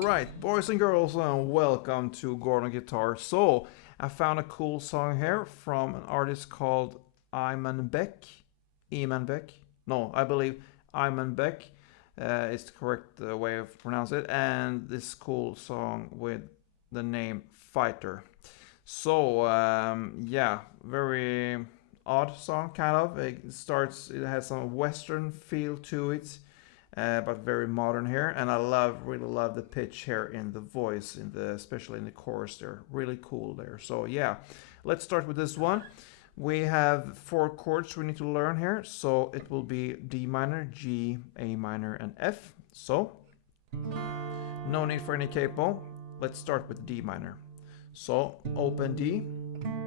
Alright, boys and girls, and welcome to Gordon Guitar. So, I found a cool song here from an artist called Imanbek. Imanbek? No, I believe Imanbek is the correct way of pronounce it. And this cool song with the name Fighter. So, yeah, very odd song, kind of. It has some Western feel to it. But very modern here, and I really love the pitch here in the voice, especially in the chorus there, really cool there. So yeah, let's start with this one. We have 4 chords we need to learn here, so it will be D minor, G, A minor, and F. So no need for any capo. Let's start with D minor. So open D,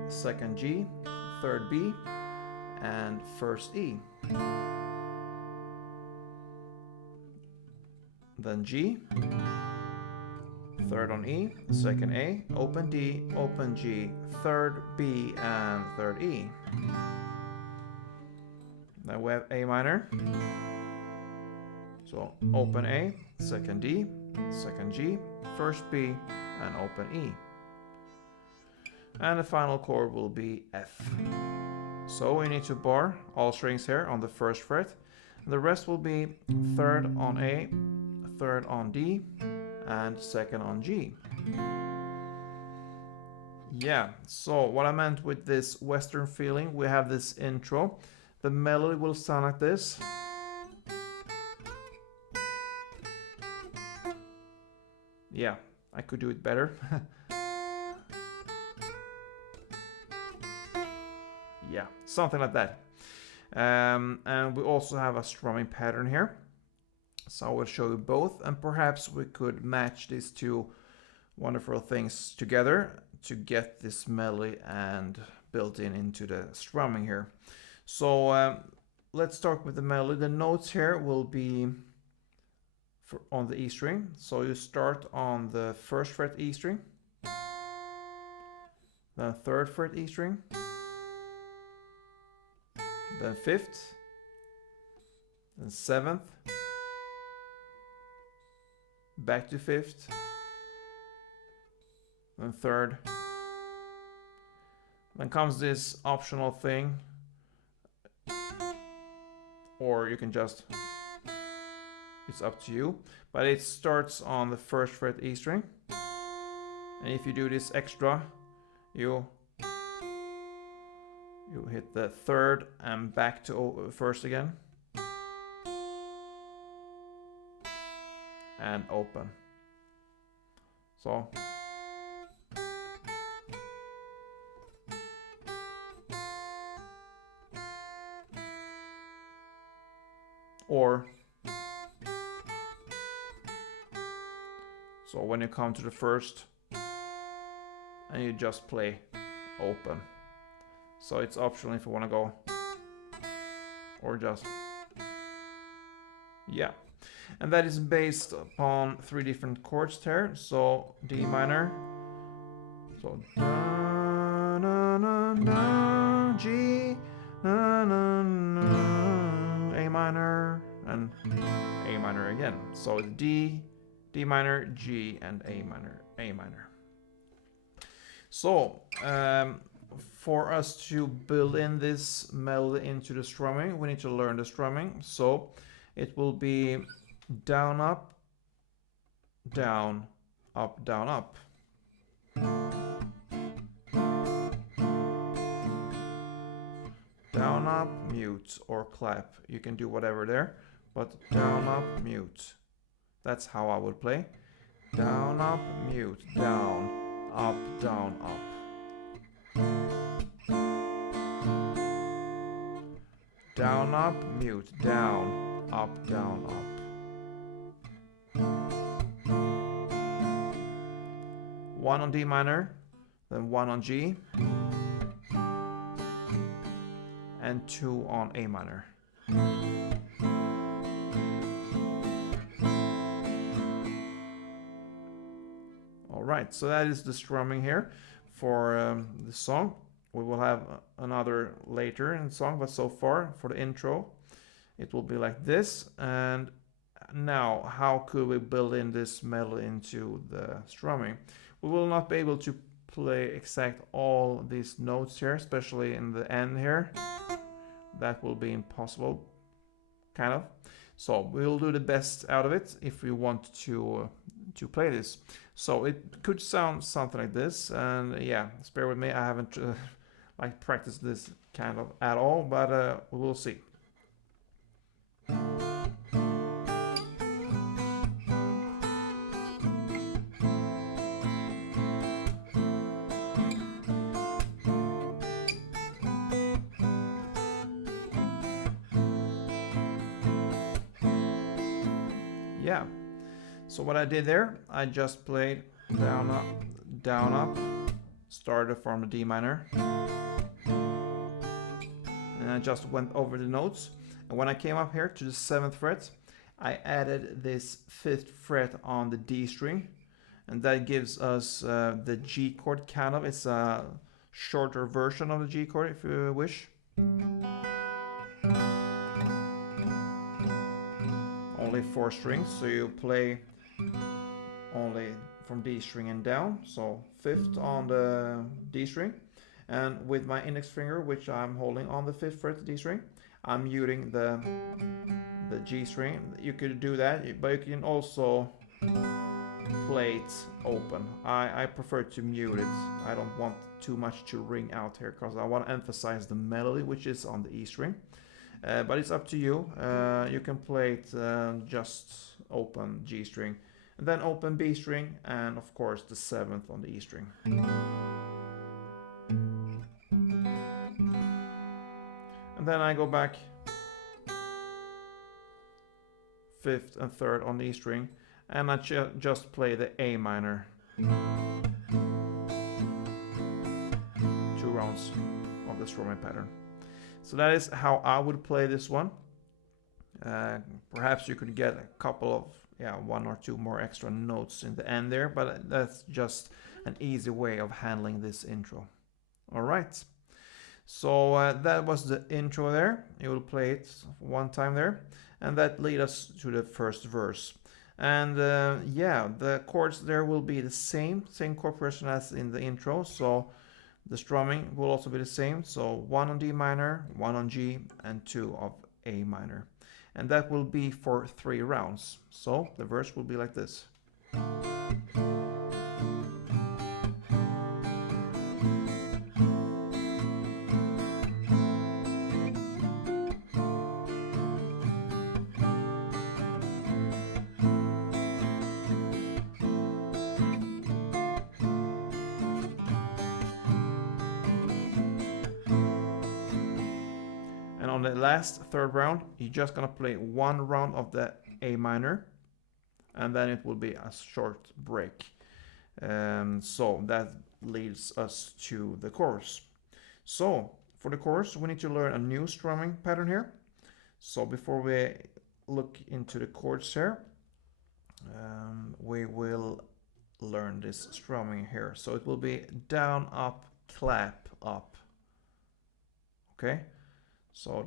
second G, third B, and first E. Then G, third on E, second A, open D, open G, third B, and third E. Then we have A minor. So open A, second D, second G, first B, and open E. And the final chord will be F. So we need to bar all strings here on the first fret. The rest will be third on A, third on D, and second on G. Yeah, so what I meant with this Western feeling, we have this intro. The melody will sound like this. Yeah, I could do it better. Yeah, something like that. And we also have a strumming pattern here. So I will show you both, and perhaps we could match these two wonderful things together to get this melody and built into the strumming here. So let's start with the melody. The notes here will be on the E string. So you start on the first fret E string, then third fret E string, then fifth, then seventh, back to fifth, and third. Then comes this optional thing, or you can just, it's up to you, but it starts on the first fret E string, and if you do this extra, you hit the third and back to first again, and open. So or so when you come to the first and you just play open. So it's optional if you want to go, or just, yeah. And that is based upon 3 different chords there. So D minor, so da, na, na, na, G, na, na, na, A minor, and A minor again. So it's D, D minor, G, and A minor, A minor. So for us to build in this melody into the strumming, we need to learn the strumming. So it will be down, up, down, up, down, up. Down, up, mute, or clap. You can do whatever there, but down, up, mute. That's how I would play. Down, up, mute, down, up, down, up. Down, up, mute, down, up, down, up. One on D minor, then 1 on G, and 2 on A minor. Alright, so that is the strumming here for the song. We will have another later in the song, but so far for the intro it will be like this. And now, how could we build in this melody into the strumming? We will not be able to play exact all these notes here, especially in the end here. That will be impossible, kind of. So we'll do the best out of it if we want to play this. So it could sound something like this, and yeah, bear with me. I haven't like practiced this kind of at all, but we'll see. Yeah. So what I did there, I just played down up, started from the D minor, and I just went over the notes. And when I came up here to the 7th fret, I added this 5th fret on the D string, and that gives us the G chord kind of. It's a shorter version of the G chord if you wish. Only 4 strings, so you play only from D string and down, so 5th on the D string, and with my index finger, which I'm holding on the 5th fret D string, I'm muting the G string. You could do that, but you can also play it open. I prefer to mute it. I don't want too much to ring out here because I want to emphasize the melody, which is on the E string. But it's up to you. You can play it just open G string, and then open B string, and of course the 7th on the E string. And then I go back 5th and 3rd on the E string, and I just play the A minor. 2 rounds of the strumming pattern. So that is how I would play this one. Perhaps you could get a couple of, 1 or 2 more extra notes in the end there, but that's just an easy way of handling this intro. All right. So that was the intro there. You will play it one time there, and that leads us to the first verse. And the chords there will be the same chord progression as in the intro. So the strumming will also be the same. So 1 on D minor, 1 on G, and 2 of A minor. And that will be for 3 rounds. So the verse will be like this. And on the last 3rd round, you're just gonna play 1 round of the A minor, and then it will be a short break. So that leads us to the chorus. So for the chorus, we need to learn a new strumming pattern here. So before we look into the chords here, we will learn this strumming here. So it will be down, up, clap, up. Okay, so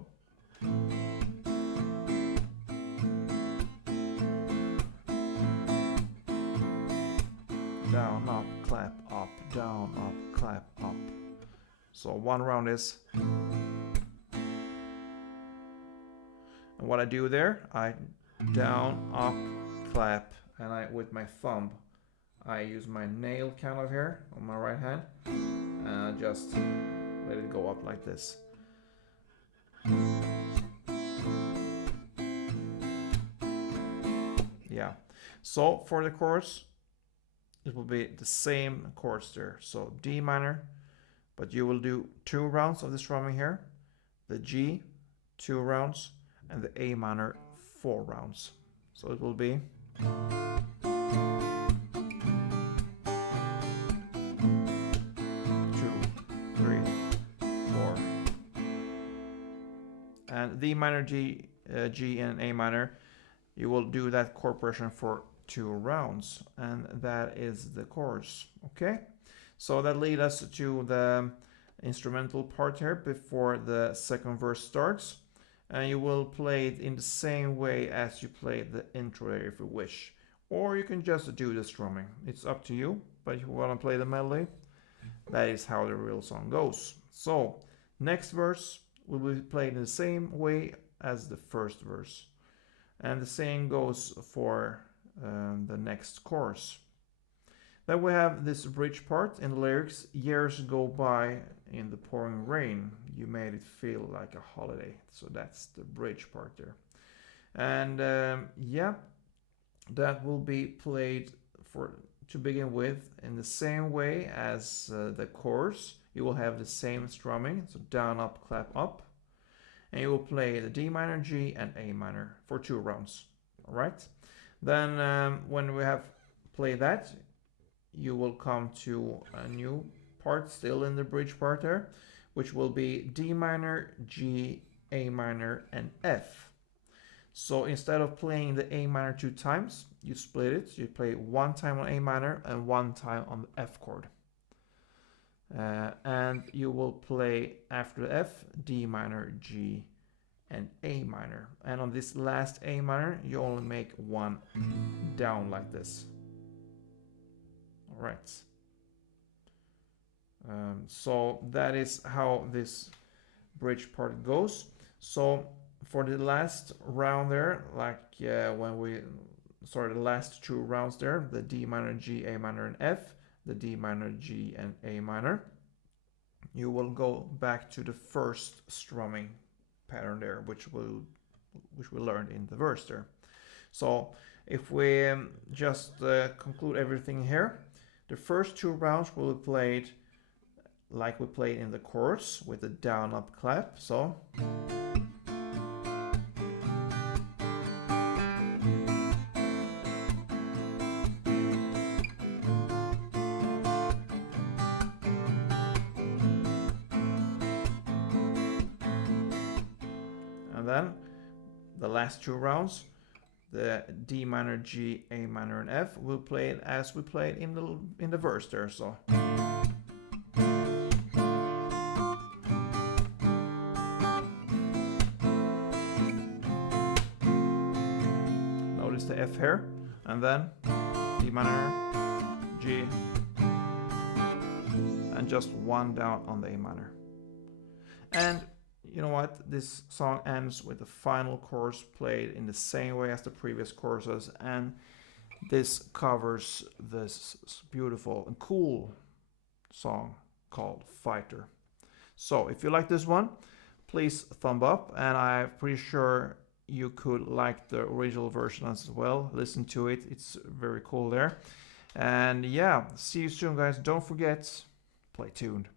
down, up, clap, up, down, up, clap, up. So 1 round is, and what I do there, I down, up, clap, and I with my thumb, I use my nail kind of here on my right hand, and I just let it go up like this. Yeah. So for the chorus, it will be the same chords there. So D minor, but you will do 2 rounds of the strumming here. The G, 2 rounds, and the A minor, 4 rounds. So it will be and D minor, G, and A minor, you will do that chord progression for 2 rounds, and that is the chorus. Okay, so that leads us to the instrumental part here before the 2nd verse starts, and you will play it in the same way as you play the intro there if you wish. Or you can just do the strumming. It's up to you, but if you want to play the melody, that is how the real song goes. So, next verse will be played in the same way as the first verse. And the same goes for the next chorus. Then we have this bridge part in the lyrics. Years go by in the pouring rain. You made it feel like a holiday. So that's the bridge part there. And yeah, that will be played to begin with in the same way as the chorus. You will have the same strumming. So down, up, clap, up. And you will play the D minor, G, and A minor for 2 rounds. Alright? Then when we have played that, you will come to a new part still in the bridge part there, which will be D minor, G, A minor, and F. So instead of playing the A minor 2 times, you split it. You play 1 time on A minor and 1 time on the F chord. And you will play after the F, D minor, G, and A minor. And on this last A minor, you only make 1 down like this. Alright. So that is how this bridge part goes. So for the last round there, like when we the last 2 rounds there, the D minor, G, A minor, and F, the D minor, G, and A minor, you will go back to the first strumming pattern there, which we learned in the verse there. So if we just conclude everything here, the first 2 rounds will be played like we played in the chorus with the down, up, clap. So and then the last 2 rounds, the D minor, G, A minor, and F will play it as we played in the verse there. So notice the F here, and then D minor, G, and just 1 down on the A minor. And you know what? This song ends with the final chorus played in the same way as the previous choruses, and this covers this beautiful and cool song called Fighter. So if you like this one, please thumb up, and I'm pretty sure you could like the original version as well. Listen to it, it's very cool there. And yeah, see you soon guys. Don't forget, play tuned.